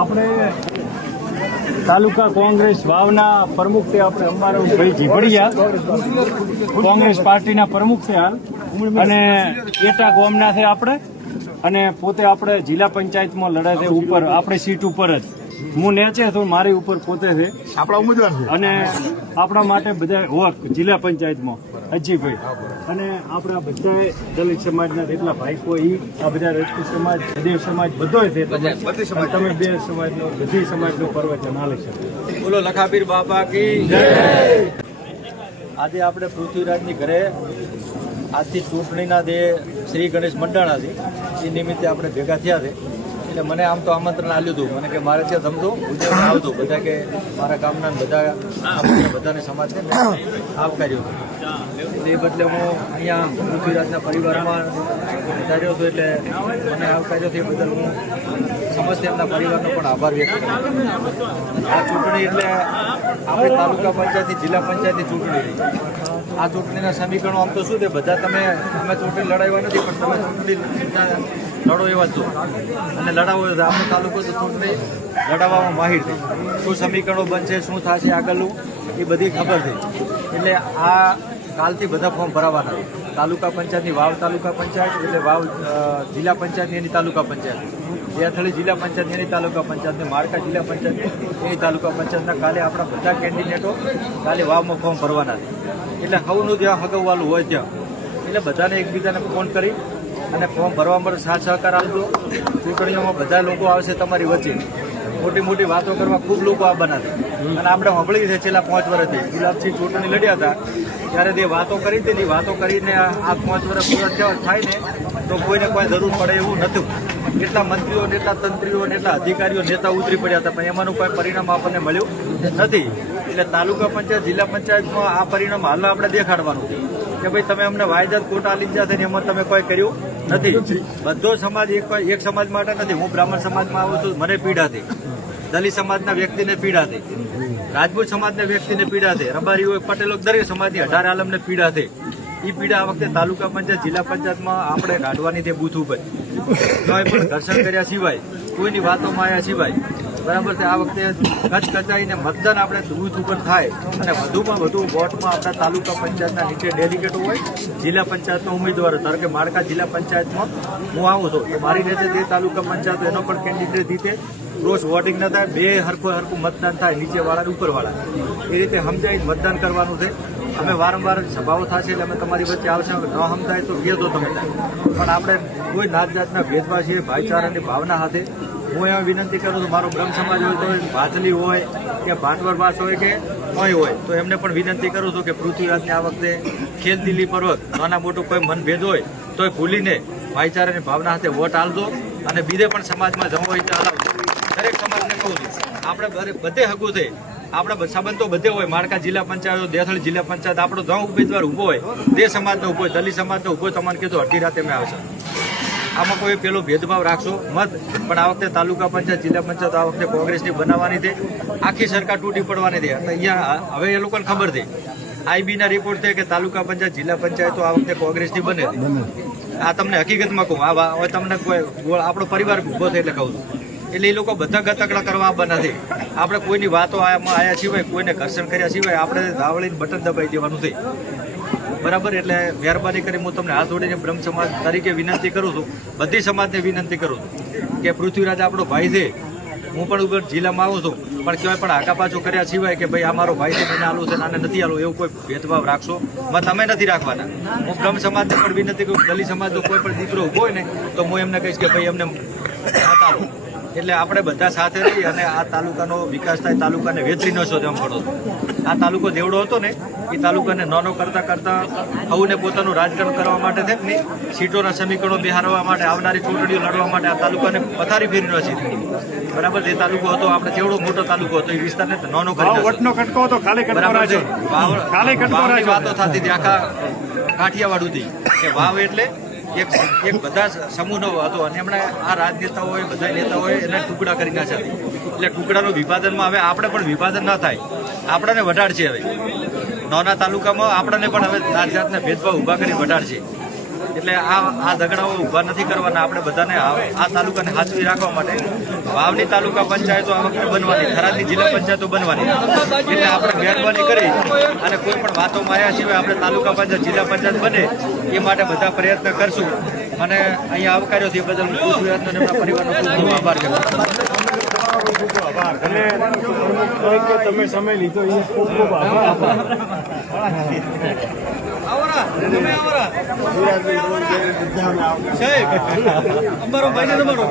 આપણે તાલુકા કોંગ્રેસ વાવના પ્રમુખ છે આપણે અમારો ભાઈ જીભડિયા કોંગ્રેસ પાર્ટીના પ્રમુખ છે હાલ અને એટા ગામના છે આપણે અને પોતે આપણે જિલ્લા પંચાયતમાં લડે છે ઉપર આપણી સીટ ઉપર જ હું નેચે છું મારી ઉપર પોતે છે આપણા ઉમેદવાર છે અને આપણા માટે બધા હોક જિલ્લા પંચાયતમાં અજીભાઈ અને આપણા બધા દલિત સમાજના જેટલા ભાઈકો આ બધા રજપૂત સમાજ દેવ સમાજ બધો છે તમે બે સમાજનો બધી સમાજનો પ્રવચન હાલે છે. બોલો લખાપીર બાપા કી જય. આજે આપણે પૃથ્વીરાજની ઘરે આજથી ચૂંટણીના જે શ્રી ગણેશ મંડાણા છે એ નિમિત્તે આપણે ભેગા થયા છે. એટલે મને આમ તો આમંત્રણ આપ્યું હતું મને કે મારે ત્યાં જમતું ઉજવણી આવતું બધા કે મારા ગામના બધાને સમાજને આવકાર્યો હતો. એ બદલે હું અહીંયા પૃથ્વીરાજના પરિવારમાં વધાર્યો હતો એટલે મને આવકાર્યો તે બદલ હું સમસ્ત એમના પરિવારનો પણ આભાર વ્યક્ત કરું. આ ચૂંટણી એટલે આપણે તાલુકા પંચાયતની જિલ્લા પંચાયતની ચૂંટણી રહી. આ ચૂંટણીના સમીકરણો આમ તો શું છે બધા તમે ચૂંટણી લડાવવા નથી પણ તમે ચૂંટણી લડો એવા જ છો અને લડાવો આપણો તાલુકો તો ચૂંટણી લડાવવામાં માહિર છે. શું સમીકરણો બનશે શું થશે આગળનું એ બધી ખબર છે. એટલે આ કાલથી બધા ફોર્મ ભરાવાના છે. તાલુકા પંચાયતની વાવ તાલુકા પંચાયત એટલે વાવ જિલ્લા પંચાયતની એની તાલુકા પંચાયત, બેથળી જિલ્લા પંચાયતની એની તાલુકા પંચાયત ને માળકા જિલ્લા પંચાયત એની તાલુકા પંચાયતના કાલે આપણા બધા કેન્ડિડેટો કાલે વાવમાં ફોર્મ ભરવાના છે. એટલે સૌનું જ્યાં હગવવાલું હોય ત્યાં એટલે બધાને એકબીજાને ફોન કરી અને ફોર્મ ભરવા માટે સાથ સહકાર આપજો. ચૂંટણીઓમાં બધા લોકો આવશે તમારી વચ્ચે. મોટી મોટી વાતો કરવા ખૂબ લોકો આવવાના છે અને આપણે સાંભળી છે છેલ્લા 5 વર્ષથી ગુલાબસિંહ ચૂંટણી લડ્યા હતા ત્યારે જે વાતો કરી હતી વાતો કરીને આ 5 વર્ષ પૂરા થાય ને તો કોઈને કોઈ જરૂર પડે એવું નહોતું. એટલા મંત્રીઓ એટલા તંત્રીઓ એટલા અધિકારીઓ નેતા ઉતરી પડ્યા હતા પણ એમાંનું કોઈ પરિણામ આપણને મળ્યું નથી. એટલે તાલુકા પંચાયત જિલ્લા પંચાયતમાં આ પરિણામ હાલ આપણે દેખાડવાનું કે ભાઈ તમે અમને વાયદા ખોટા લીધા છે ને એમાં તમે કોઈ કર્યું નથી. બધો સમાજ એક સમાજ માટે નથી. હું બ્રાહ્મણ સમાજમાં આવું છું મને પીડા હતી, દલિત સમાજના વ્યક્તિને પીડા હતી, રાજપૂત સમાજના વ્યક્તિને પીડા છે, રબારીઓ પટેલો દરેક સમાજની 18 આલમને પીડા છે. એ પીડા આ વખતે તાલુકા પંચાયત જિલ્લા પંચાયતમાં આપણે કાઢવાની છે બૂથ ઉપર. કોઈ પણ ઘર્ષણ કર્યા સિવાય કોઈની વાતોમાં આવ્યા સિવાય બરાબર છે. આ વખતે કચકચાઈને મતદાન આપણે બૂથ ઉપર થાય અને વધુમાં વધુ વોટમાં આપણા તાલુકા પંચાયતના નીચે ડેલિગેટો હોય, જિલ્લા પંચાયતનો ઉમેદવાર ધારો કે માળકા જિલ્લા પંચાયતમાં હું આવું છું તો મારી રીતે તે તાલુકા પંચાયત એનો પણ કેન્ડિડેટ રીતે ક્રોસ વોટિંગ ન થાય, બે હરખું મતદાન થાય, નીચેવાળા અને ઉપરવાળા એ રીતે સમજાવી મતદાન કરવાનું છે. અમે વારંવાર સભાઓ થશે એટલે અમે તમારી વચ્ચે આવશે. ન સમજાય તો કહેજો તમે પણ આપણે કોઈ નાત જાતના ભેદભાવ છે ભાઈચારાની ભાવના સાથે હું એમાં વિનંતી કરું છું. મારો બ્રહ્મ સમાજ હોય તો ભાથલી હોય કે ભાટવરવાસ હોય કે કોઈ હોય તો એમને પણ વિનંતી કરું છું કે પૃથ્વીરાજને આ વખતે ખેલદિલી પર્વત નાના મોટું કોઈ મનભેદ હોય તોય ભૂલીને ભાઈચારાની ભાવના સાથે વોટ આલજો અને બીજે પણ સમાજમાં જવું હોય તો હલાવજો. દરેક સમાજને કહું છું આપણે બધે હગું છે, આપણે સંબંધો બધે હોય. માળકા જિલ્લા પંચાયત, દેથળી જિલ્લા પંચાયત આપણો જ્યાં ઉમેદવાર ઉભો હોય તે સમાજનો ઉભો હોય, દલિત સમાજનો ઉભો હોય. તમને કીધું અડધી રાતે મેં આવશે. આમાં કોઈ પેલો ભેદભાવ રાખશો મત. પણ આ વખતે તાલુકા પંચાયત જિલ્લા પંચાયત આ વખતે કોંગ્રેસની બનાવવાની છે. આખી સરકાર તૂટી પડવાની છે. અહીંયા હવે એ લોકોને ખબર છે, આઈબીના રિપોર્ટ છે કે તાલુકા પંચાયત જિલ્લા પંચાયતો આ વખતે કોંગ્રેસની બને છે. આ તમને હકીકતમાં કહું, હવે તમને કોઈ આપણો પરિવાર ઉભો થાય એટલે કહું છું. એટલે એ લોકો બધા ગતકડા કરવા આવવાના નથી. આપણે કોઈની વાતો આયા સિવાય કોઈને ઘર્ષણ કર્યા સિવાય આપણે ધાવળીને બટન દબાઈ દેવાનું છે બરાબર. એટલે મહેરબાની કરી હું તમને હાથ જોડીને બ્રહ્મ સમાજ તરીકે વિનંતી કરું છું, બધી સમાજને વિનંતી કરું છું કે પૃથ્વીરાજ આપણો ભાઈ છે. હું પણ ઉપર જિલ્લામાં આવું છું પણ ક્યાંય પણ આગા પાછું કર્યા સિવાય કે ભાઈ આ મારો ભાઈ છે મને આલું છે આને નથી આલું એવું કોઈ ભેદભાવ રાખશો મત અમે નથી રાખવાના. હું બ્રહ્મ સમાજને પણ વિનંતી કરું, દલિત સમાજનો કોઈ પણ દીકરો ઉભો હોય ને તો હું એમને કહીશ કે ભાઈ એમને મત આપો. એટલે આપણે બધા સાથે રહી અને આ તાલુકાનો વિકાસ થાય, તાલુકાને વેચરી ન શોધે એમ પડો. આ તાલુકો જેવડો હતો ને એ તાલુકાને નાનો કરતા સૌને પોતાનું રાજકારણ કરવા માટે છે ને સીટોના સમીકરણો બિહારવા માટે, આવનારી ચૂંટણીઓ લડવા માટે આ તાલુકાને પથારી ફેરી નથી બરાબર. જે તાલુકો હતો આપણે જેવડો મોટો તાલુકો હતો એ વિસ્તારને નાનો કરી વાતો થતી હતી આખા કાઠિયાવાડ સુધી કે વાવ એટલે એક બધા સમૂહનો હતો અને એમણે આ રાજનેતાઓએ બધા નેતાઓએ એને ટુકડા કરી નાખ્યા. એટલે ટુકડાનું વિભાજનમાં હવે આપણે પણ વિભાજન ન થાય, આપણને વઢાડ છે. હવે નાના તાલુકામાં આપણને પણ હવે જાતના ભેદભાવ ઊભા કરી વઢાડ છે. એટલે આ ઝઘડાઓ ઊભા નથી કરવાના. આપણે બધાને આ તાલુકાને હાથવી રાખવા માટે વાવની તાલુકા પંચાયતો આ વખતે બનવાની, થરાદની જિલ્લા પંચાયતો બનવાની. એટલે આપણે મહેરબાની કરી અને કોઈ પણ વાતોમાં આવ્યા સિવાય આપણે તાલુકા પંચાયત જિલ્લા પંચાયત બને એ માટે બધા પ્રયત્ન કરશું. અને અહીંયા આવકાર્યો તે બદલ પૃથ્વીરાજનો અને એમના પરિવારનો ખૂબ ખૂબ આભાર કરું. અને તરીકે તમે સમય લીધો એ ખૂબ ખૂબ આભાર. સાહેબ અમારો ભાઈ તમારો